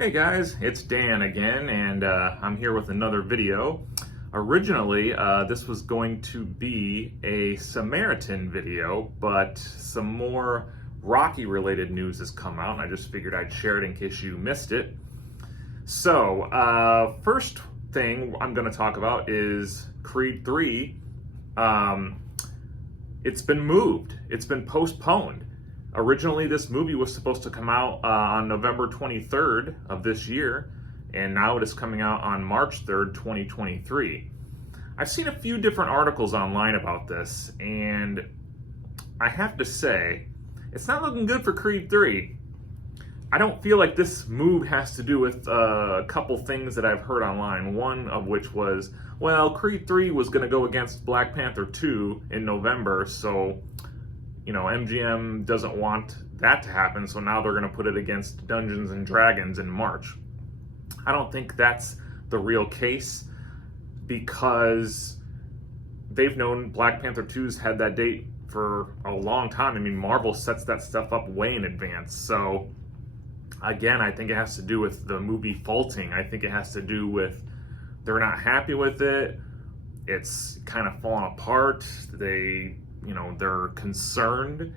Hey guys, it's Dan again, and I'm here with another video. Originally, this was going to be a Samaritan video, but some more Rocky-related news has come out, and I just figured I'd share it in case you missed it. So, first thing I'm going to talk about is Creed 3. It's been moved. It's been postponed. Originally, this movie was supposed to come out on November 23rd of this year, and now it is coming out on March 3rd, 2023. I've seen a few different articles online about this, and I have to say, it's not looking good for Creed 3. I don't feel like this move has to do with a couple things that I've heard online, one of which was, well, Creed 3 was going to go against Black Panther 2 in November, so MGM doesn't want that to happen, so now they're going to put it against Dungeons and Dragons in March. I don't think that's the real case because they've known Black Panther 2's had that date for a long time. I mean, Marvel sets that stuff up way in advance. So, again, I think it has to do with the movie faulting. I think it has to do with they're not happy with it. It's kind of fallen apart. They're concerned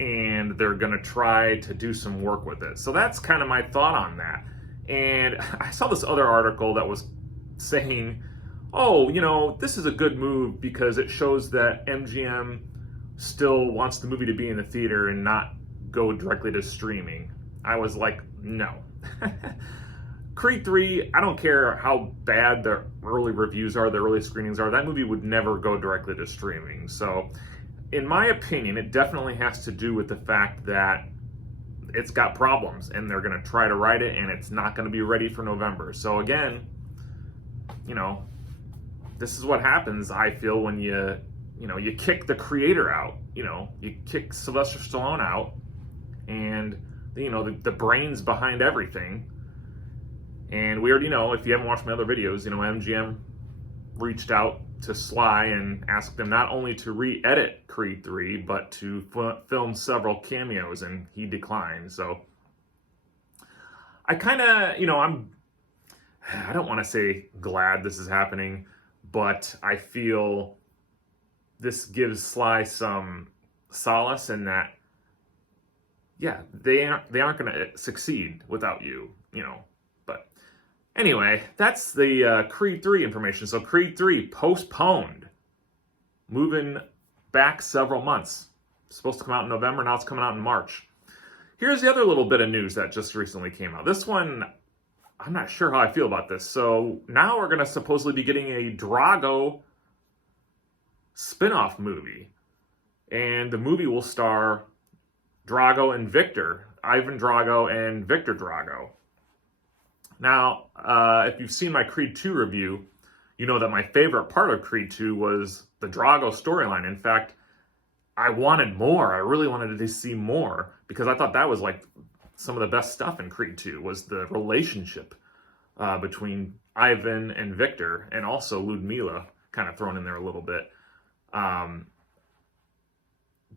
and they're going to try to do some work with it. So that's kind of my thought on that. And I saw this other article that was saying, this is a good move because it shows that MGM still wants the movie to be in the theater and not go directly to streaming. I was like, no. Creed 3, I don't care how bad the early reviews are, the early screenings are, that movie would never go directly to streaming. So, in my opinion, it definitely has to do with the fact that it's got problems and they're going to try to write it and it's not going to be ready for November. So again, this is what happens, I feel, when you kick the creator out. You kick Sylvester Stallone out and, the brains behind everything. And we already know, if you haven't watched my other videos, MGM reached out to Sly and asked them not only to re-edit Creed 3, but to film several cameos, and he declined. So I kind of, I don't want to say glad this is happening, but I feel this gives Sly some solace in that, yeah, they aren't going to succeed without you, But anyway, that's the Creed 3 information. So Creed 3 postponed, moving back several months. It's supposed to come out in November, now it's coming out in March. Here's the other little bit of news that just recently came out. This one, I'm not sure how I feel about this. So now we're going to supposedly be getting a Drago spin-off movie. And the movie will star Drago and Victor, Ivan Drago and Victor Drago. Now, if you've seen my Creed 2 review, you know that my favorite part of Creed 2 was the Drago storyline. In fact, I wanted more. I really wanted to see more because I thought that was like some of the best stuff in Creed 2 was the relationship between Ivan and Victor, and also Ludmilla kind of thrown in there a little bit.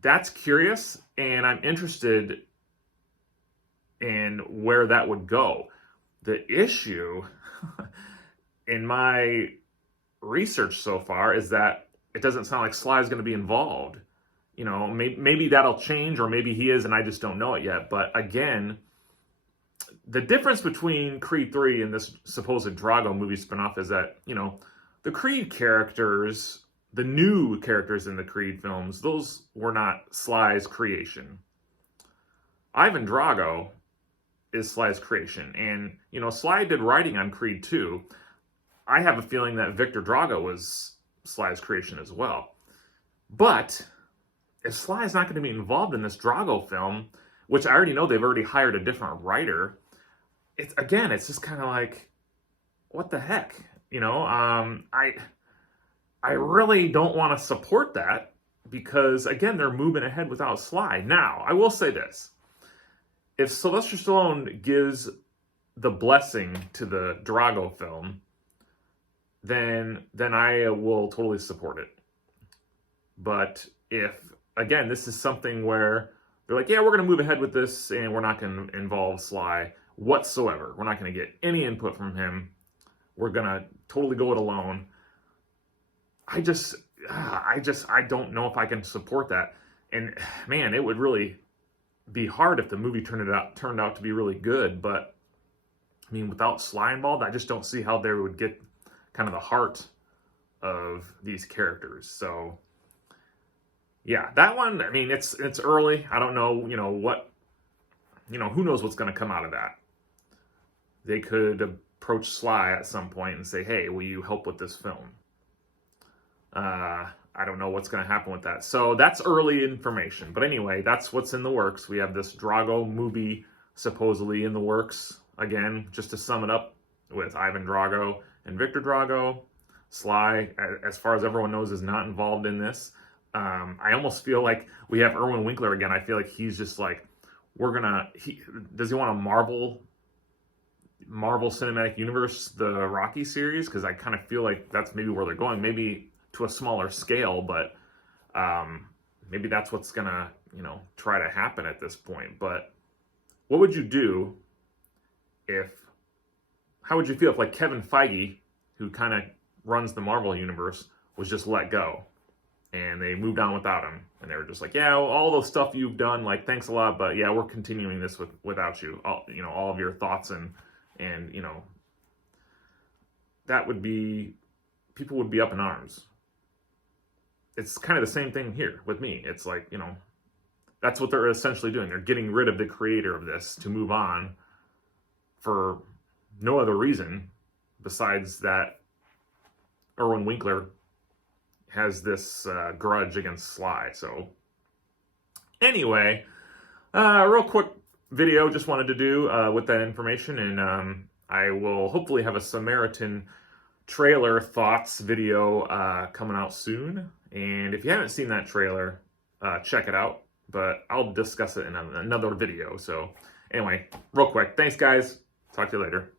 That's curious, and I'm interested in where that would go. The issue in my research so far is that it doesn't sound like Sly is going to be involved. Maybe that'll change, or maybe he is, and I just don't know it yet. But again, the difference between Creed 3 and this supposed Drago movie spinoff is that, the Creed characters, the new characters in the Creed films, those were not Sly's creation. Ivan Drago is Sly's creation. And, Sly did writing on Creed 2. I have a feeling that Victor Drago was Sly's creation as well. But if Sly is not going to be involved in this Drago film, which I already know they've already hired a different writer, it's just kind of like, what the heck? I really don't want to support that because, again, they're moving ahead without Sly. Now, I will say this. If Sylvester Stallone gives the blessing to the Drago film, then I will totally support it. But if, again, this is something where they're like, yeah, we're going to move ahead with this and we're not going to involve Sly, whatsoever. We're not going to get any input from him. We're going to totally go it alone. I don't know if I can support that. And man, it would really be hard if the movie turned out to be really good. But I mean, without Sly involved, I just don't see how they would get kind of the heart of these characters. So yeah, that one, I mean, it's early. I don't know, who knows what's going to come out of that. They could approach Sly at some point and say, hey, will you help with this film? I don't know what's going to happen with that. So that's early information. But anyway, that's what's in the works. We have this Drago movie supposedly in the works. Again, just to sum it up, with Ivan Drago and Victor Drago. Sly, as far as everyone knows, is not involved in this. I almost feel like we have Irwin Winkler again. I feel like he's just like, does he want a Marvel Cinematic Universe, the Rocky series? Because I kind of feel like that's maybe where they're going. Maybe to a smaller scale, but maybe that's what's gonna, try to happen at this point. But what would you do how would you feel if, like, Kevin Feige, who kind of runs the Marvel universe, was just let go and they moved on without him, and they were just like, yeah, all the stuff you've done, like, thanks a lot, but yeah, we're continuing this without you. All of your thoughts and that would be, people would be up in arms. It's kind of the same thing here with me. It's like, that's what they're essentially doing. They're getting rid of the creator of this to move on for no other reason besides that Irwin Winkler has this grudge against Sly. So anyway, real quick video just wanted to do with that information, and I will hopefully have a Samaritan trailer thoughts video coming out soon. And if you haven't seen that trailer, check it out, but I'll discuss it in another video. So anyway, real quick, thanks guys, talk to you later.